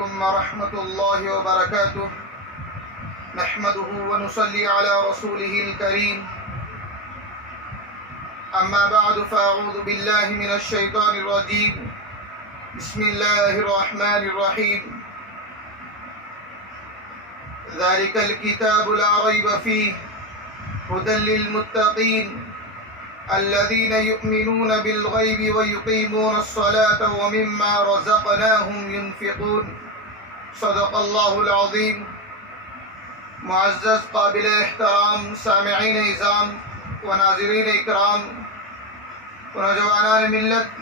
عليكم ورحمة الله وبركاته. نحمده ونصلي على رسوله الكريم. أما بعد فأعوذ بالله من الشيطان الرجيم. بسم الله الرحمن الرحيم. ذلك الكتاب لا ريب فيه هدى للمتقين الذين يؤمنون بالغيب ويقيمون الصلاة ومما رزقناهم ينفقون. صدق اللہ العظیم. معزز قابل احترام سامعین اعظام و ناظرین اکرام و نوجوانان ملت،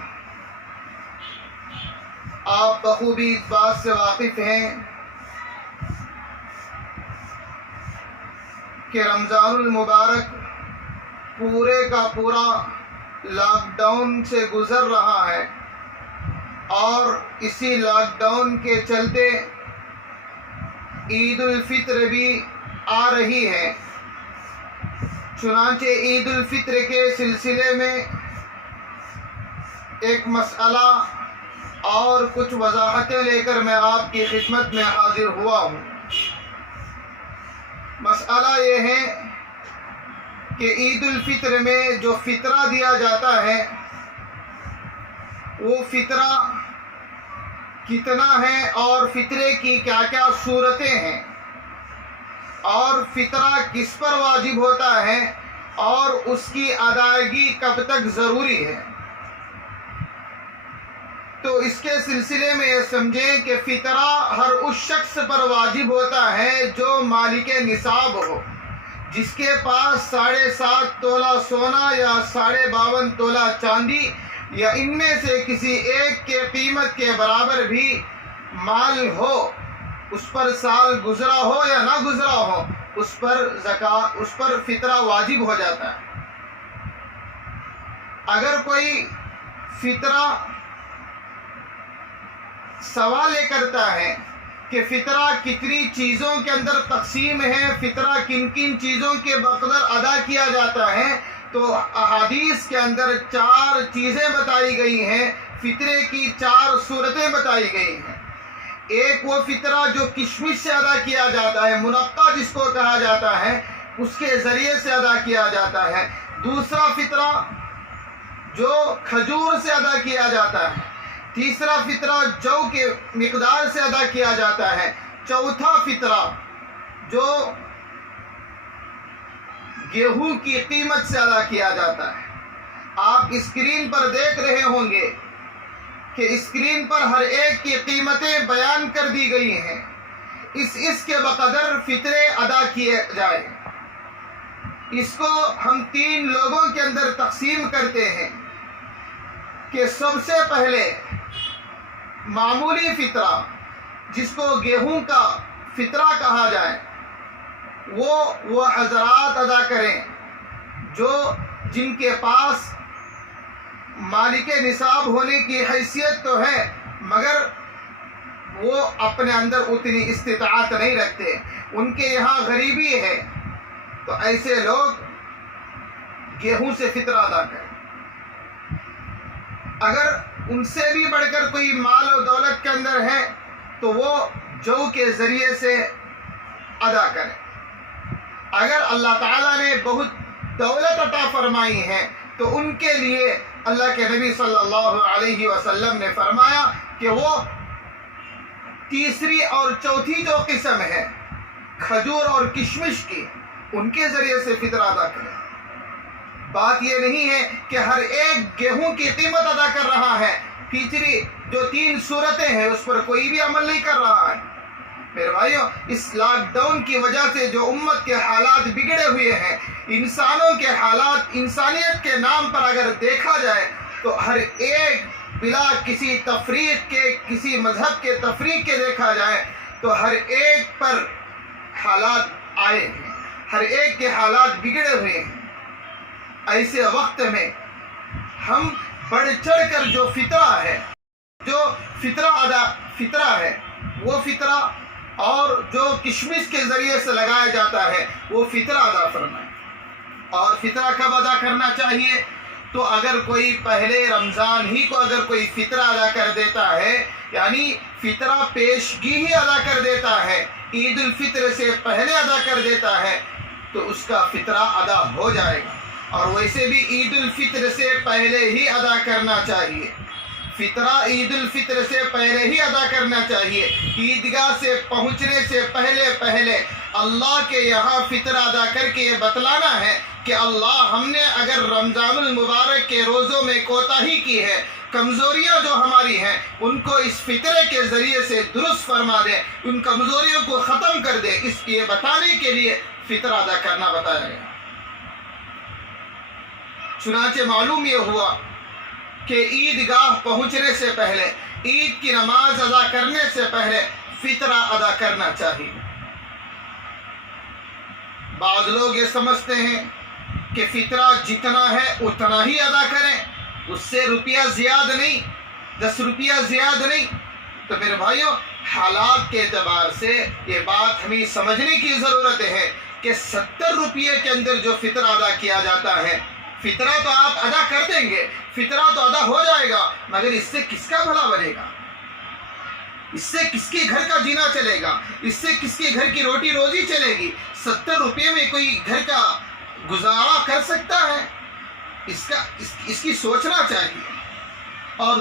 آپ بخوبی اس بات سے واقف ہیں کہ رمضان المبارک پورے کا پورا لاک ڈاؤن سے گزر رہا ہے، اور اسی لاک ڈاؤن کے چلتے عید الفطر بھی آ رہی ہے. چنانچہ عید الفطر کے سلسلے میں ایک مسئلہ اور کچھ وضاحتیں لے کر میں آپ کی خدمت میں حاضر ہوا ہوں. مسئلہ یہ ہے کہ عید الفطر میں جو فطرہ دیا جاتا ہے وہ فطرہ کتنا ہے، اور فطرے کی کیا کیا صورتیں ہیں، اور فطرہ کس پر واجب ہوتا ہے، اور اس کی ادائیگی کب تک ضروری ہے. تو اس کے سلسلے میں یہ سمجھیں کہ فطرہ ہر اس شخص پر واجب ہوتا ہے جو مالک نصاب ہو، جس کے پاس 7.5 تولہ سونا یا 52.5 تولہ چاندی یا ان میں سے کسی ایک کے قیمت کے برابر بھی مال ہو. اس پر سال گزرا ہو یا نہ گزرا ہو، اس پر فطرہ واجب ہو جاتا ہے. اگر کوئی فطرہ سوال یہ کرتا ہے کہ فطرہ کتنی چیزوں کے اندر تقسیم ہے، فطرہ کن کن چیزوں کے بقدر ادا کیا جاتا ہے، تو احادیث کے اندر 4 چیزیں بتائی گئی ہیں، فطرے کی 4 صورتیں بتائی گئی ہیں. ایک وہ فطرہ جو کشمش سے ادا کیا جاتا ہے، منقع جس کو کہا جاتا ہے، اس کے ذریعے سے ادا کیا جاتا ہے. دوسرا فطرہ جو کھجور سے ادا کیا جاتا ہے. تیسرا فطرہ جو کے مقدار سے ادا کیا جاتا ہے. چوتھا فطرہ جو گیہوں کی قیمت سے ادا کیا جاتا ہے. آپ اسکرین پر دیکھ رہے ہوں گے کہ اسکرین پر ہر ایک کی قیمتیں بیان کر دی گئی ہیں. اس کے بقدر فطرے ادا کیے جائیں. اس کو ہم 3 لوگوں کے اندر تقسیم کرتے ہیں کہ سب سے پہلے معمولی فطرہ، جس کو گیہوں کا فطرہ کہا جائے، وہ حضرات ادا کریں جن کے پاس مالک نصاب ہونے کی حیثیت تو ہے، مگر وہ اپنے اندر اتنی استطاعت نہیں رکھتے، ان کے یہاں غریبی ہے. تو ایسے لوگ گیہوں سے فطرہ ادا کریں. اگر ان سے بھی بڑھ کر کوئی مال و دولت کے اندر ہے تو وہ جو کے ذریعے سے ادا کریں. اگر اللہ تعالیٰ نے بہت دولت عطا فرمائی ہے تو ان کے لیے اللہ کے نبی صلی اللہ علیہ وسلم نے فرمایا کہ وہ تیسری اور چوتھی جو قسم ہے کھجور اور کشمش کی، ان کے ذریعے سے فطرہ ادا کریں. بات یہ نہیں ہے کہ ہر ایک گیہوں کی قیمت ادا کر رہا ہے، تیسری جو 3 صورتیں ہیں اس پر کوئی بھی عمل نہیں کر رہا ہے. میرے بھائیوں، اس لاک ڈاؤن کی وجہ سے جو امت کے حالات بگڑے ہوئے ہیں، انسانوں کے حالات انسانیت کے نام پر اگر دیکھا جائے تو ہر ایک بلا کسی تفریق کے، کسی مذہب کے تفریق کے دیکھا جائے تو ہر ایک پر حالات آئے ہیں، ہر ایک کے حالات بگڑے ہوئے ہیں. ایسے وقت میں ہم بڑھ چڑھ کر جو فطرہ ہے، جو فطرہ ہے، وہ فطرہ اور جو کشمش کے ذریعے سے لگایا جاتا ہے وہ فطرہ ادا فرمائیں. اور فطرہ کب ادا کرنا چاہیے؟ تو اگر کوئی پہلے رمضان ہی کو اگر کوئی فطرہ ادا کر دیتا ہے یعنی فطرہ پیشگی ہی ادا کر دیتا ہے، عید الفطر سے پہلے ادا کر دیتا ہے تو اس کا فطرہ ادا ہو جائے گا۔ اور ویسے بھی عید الفطر سے پہلے ہی ادا کرنا چاہیے، فطرہ عید الفطر سے پہلے ہی ادا کرنا چاہیے۔ عیدگاہ سے پہنچنے سے پہلے اللہ کے یہاں فطرہ ادا کر کے یہ بتلانا ہے کہ اللہ ہم نے اگر رمضان المبارک کے روزوں میں کوتاہی کی ہے، کمزوریاں جو ہماری ہیں ان کو اس فطرے کے ذریعے سے درست فرما دے، ان کمزوریوں کو ختم کر دے، اس یہ بتانے کے لیے فطرہ ادا کرنا بتایا گیا۔ چنانچہ معلوم یہ ہوا کہ عیدگاہ پہنچنے سے پہلے، عید کی نماز ادا کرنے سے پہلے فطرہ ادا کرنا چاہیے۔ بعض لوگ یہ سمجھتے ہیں کہ فطرہ جتنا ہے اتنا ہی ادا کریں، اس سے روپیہ زیادہ نہیں، 10 روپیہ زیادہ نہیں۔ تو میرے بھائیوں، حالات کے اعتبار سے یہ بات ہمیں سمجھنے کی ضرورت ہے کہ 70 روپیے کے اندر جو فطرہ ادا کیا جاتا ہے، فطرہ تو آپ ادا کر دیں گے، فطرہ تو ادا ہو جائے گا، مگر اس سے کس کا بھلا بنے گا؟ اس سے کس کے گھر کا جینا چلے گا؟ اس سے کس کے گھر کی روٹی روزی چلے گی؟ 70 روپے میں کوئی گھر کا گزارا کر سکتا ہے؟ اس کی سوچنا چاہیے۔ اور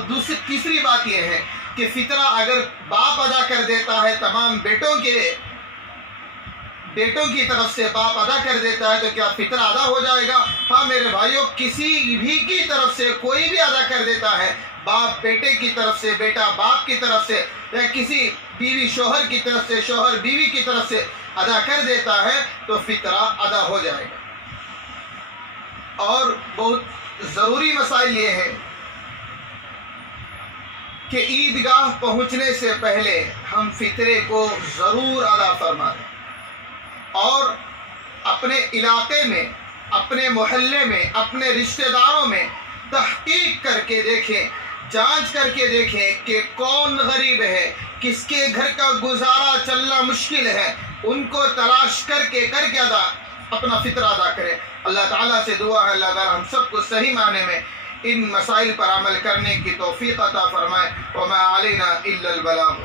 تیسری بات یہ ہے کہ فطرہ اگر باپ ادا کر دیتا ہے، تمام بیٹوں کی طرف سے باپ ادا کر دیتا ہے تو کیا فطرہ ادا ہو جائے گا؟ ہاں میرے بھائیوں، کسی بھی کی طرف سے کوئی بھی ادا کر دیتا ہے، باپ بیٹے کی طرف سے، بیٹا باپ کی طرف سے، یا کسی بیوی شوہر کی طرف سے، شوہر بیوی کی طرف سے ادا کر دیتا ہے تو فطرہ ادا ہو جائے گا۔ اور بہت ضروری مسائل یہ ہے کہ عیدگاہ پہنچنے سے پہلے ہم فطرے کو ضرور ادا فرما دیں، اور اپنے علاقے میں، اپنے محلے میں، اپنے رشتہ داروں میں تحقیق کر کے دیکھیں، جانچ کر کے دیکھیں کہ کون غریب ہے، کس کے گھر کا گزارا چلنا مشکل ہے، ان کو تلاش کر کے اپنا فطرہ ادا کریں۔ اللہ تعالیٰ سے دعا ہے اللہ تعالیٰ ہم سب کو صحیح معنی میں ان مسائل پر عمل کرنے کی توفیق عطا فرمائے۔ وما علینا الا البلاغ۔